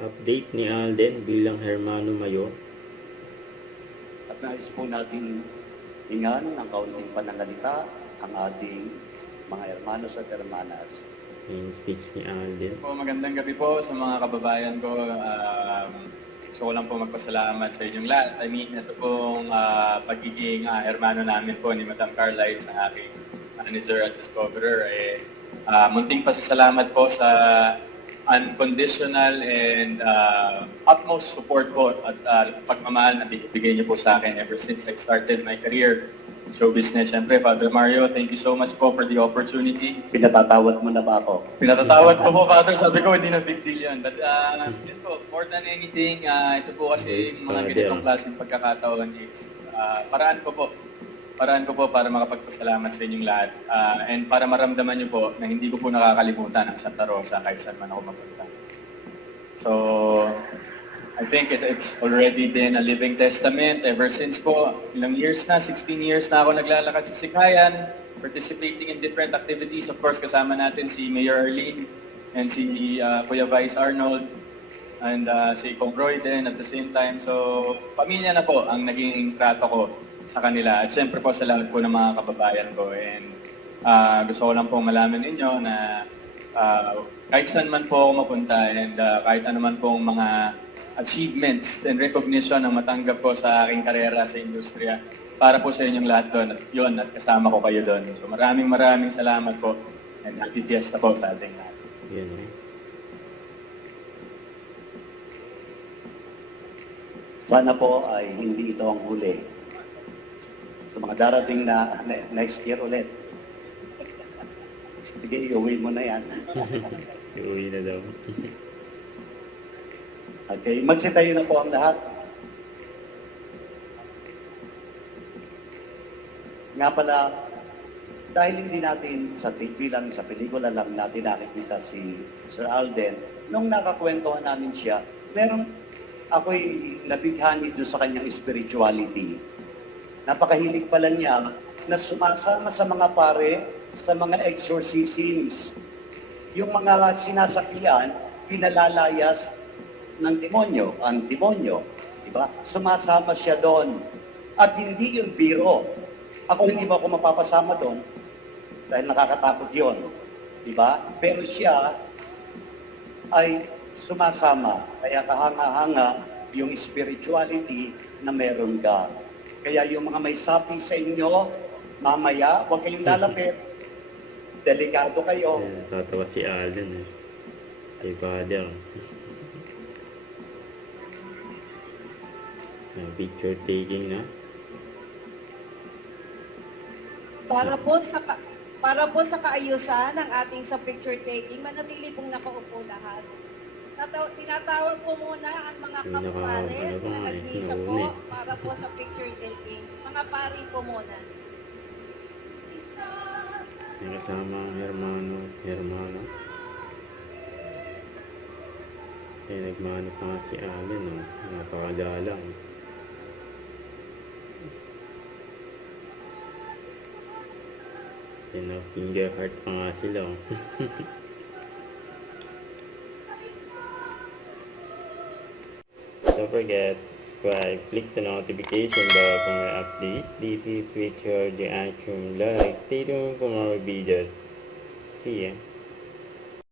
Update ni Alden bilang Hermano Mayor. At nais po natin hingan ng kaunting panangalita ang ating mga hermanos at hermanas. Yung speech ni Alden. Po, magandang gabi po sa mga kababayan ko. Gusto ko lang po magpasalamat sa inyong lahat. I mean, ito pong pagiging hermano namin po ni Madam Carlite sa aking manager at discoverer. Munting pasasalamat po sa unconditional and utmost support po at pagmamahal na bigay niyo po sa akin ever since I started my career in show business. Siyempre, Father Mario, thank you so much po for the opportunity. Pinatatawad mo na ba ako? Pinatatawad ko po, Father. Sabi ko, hindi na big deal yan. But yun po, more than anything, ito po kasi mga ganitong klaseng pagkakataon is paraan ko po para makapagpasalamat sa inyong lahat and para maramdaman niyo po na hindi ko po nakakalimutan ang Santa Rosa kahit saan man ako mapunta. So, I think it's already been a living testament ever since po, ilang years na, 16 years na ako naglalakad sa Sikayan, participating in different activities. Of course, kasama natin si Mayor Arlene and si Kuya Vice Arnold and si Kong Roy din at the same time. So, pamilya na po ang naging trato ko sa kanila. At syempre po sa lahat po ng mga kababayan ko. And gusto ko lang po malaman ninyo na kahit saan man po ako mapunta and kahit ano man pong mga achievements and recognition ang matanggap ko sa aking karera sa industriya, para po sa inyong lahat doon at yun, at kasama ko kayo doon. So maraming salamat po and happy fiesta po sa ating lahat. Yan eh. Sana po ay hindi ito ang huli. Sa mga darating na next year ulit. Sige, iuwi mo na yan. Iuwi na daw. Okay, magsitayo na po ang lahat. Nga pala, dahil hindi natin sa TV lang, sa pelikula lang natin nakikita si Sir Alden, nung nakakwentuhan namin siya, ako'y nabighani doon sa kanyang spirituality. Napakahilig pala niya na sumasama sa mga pare, sa mga exorcisms. Yung mga sinasakyan, pinalalayas ng demonyo, ang demonyo. Diba? Sumasama siya doon. At hindi yung biro. Ako hindi mo ako mapapasama doon dahil nakakatakot yun. Diba? Pero siya ay sumasama. Kaya kahanga-hanga yung spirituality na meron ka. Kaya yung mga may sapi sa inyo, mamaya, huwag kayong lalapit. Delikado kayo. Tatawa si Alden eh. Ay, Father. Picture taking na. Para po sa kaayusan ng ating sa picture taking, manatili pong nakaupo lahat. Tinatawag po muna ang mga kapare, nag-misa po para po sa picture taking. Mga pari po muna. May kasama ang hermano. Kaya nagmano pa nga si Allen, oh. Napakagalang. Finger heart pa nga sila, oh. Don't forget, subscribe, click the notification bell for my update. This is Richard the Action Live. Stay tuned for more videos. See ya.